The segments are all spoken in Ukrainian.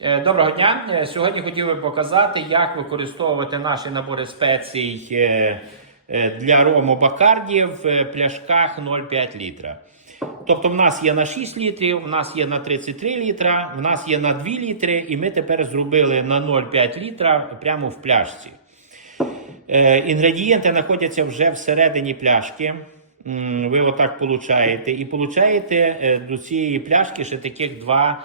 Е, Доброго дня! Е, Сьогодні хотів би показати, як використовувати наші набори спецій е, для рому Бакарді в пляшках 0,5 літра. Тобто, в нас є на 6 літрів, в нас є на 33 літра, в нас є на 2 літри, і ми тепер зробили на 0,5 літра прямо в пляшці. Інгредієнти знаходяться вже всередині пляшки. Ви отак получаєте. І получаєте до цієї пляшки ще таких два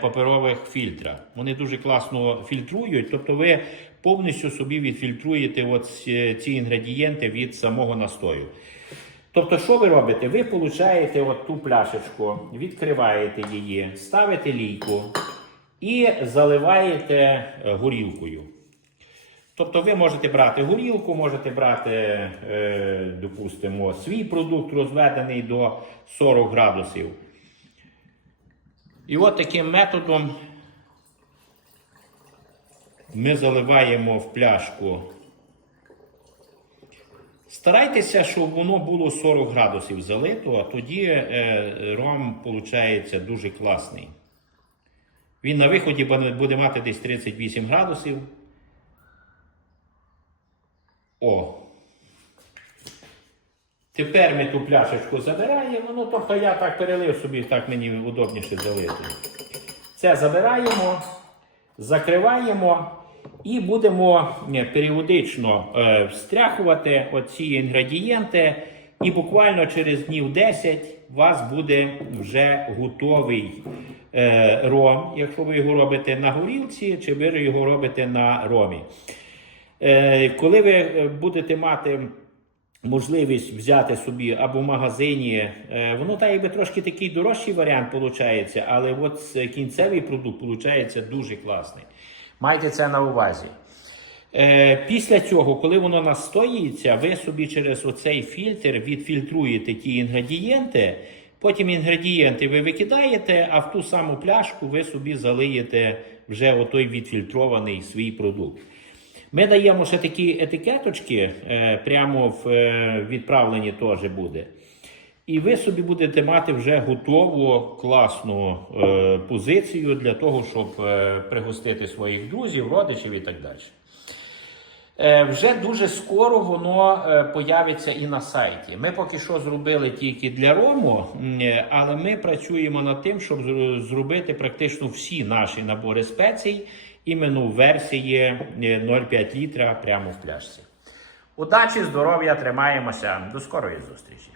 паперових фільтра. Вони дуже класно фільтрують. Тобто ви повністю собі відфільтруєте от ці інгредієнти від самого настою. Тобто, що ви робите? Ви получаєте от ту пляшечку, відкриваєте її, ставите лійку і заливаєте е, горілкою. Тобто ви можете брати горілку, можете брати, е, допустимо, свій продукт розведений до 40 градусів. І от таким методом ми заливаємо в пляшку. Старайтеся, щоб воно було 40 градусів залито, а тоді е, ром виходить дуже класний. Він на виході буде мати десь 38 градусів. О. Тепер ми ту пляшечку забираємо. Ну, тобто я так перелив собі, так мені удобніше залити. Це забираємо, закриваємо і будемо періодично е, встряхувати оці інгредієнти. І буквально через днів 10 у вас буде вже готовий е, ром, якщо ви його робите на горілці, чи ви його робите на ромі. Е, Коли ви е, будете мати можливість взяти собі або в магазині, е, воно так якби трошки такий дорожчий варіант виходить, але от кінцевий продукт виходить дуже класний. Майте це на увазі. Е, Після цього, коли воно настоїться, ви собі через оцей фільтр відфільтруєте ті інгредієнти. Потім інгредієнти ви викидаєте, а в ту саму пляшку ви собі залиєте вже отой відфільтрований свій продукт. Ми даємо ще такі етикеточки, е, прямо в е, відправленні теж буде. І ви собі будете мати вже готову класну е, позицію для того, щоб е, пригостити своїх друзів, родичів і так далі. Е, Вже дуже скоро воно е, появиться і на сайті. Ми поки що зробили тільки для Рому, е, але ми працюємо над тим, щоб зробити практично всі наші набори спецій іменно версії е, 0,5 літра прямо в пляшці. Удачі, здоров'я, тримаємося. До скорої зустрічі!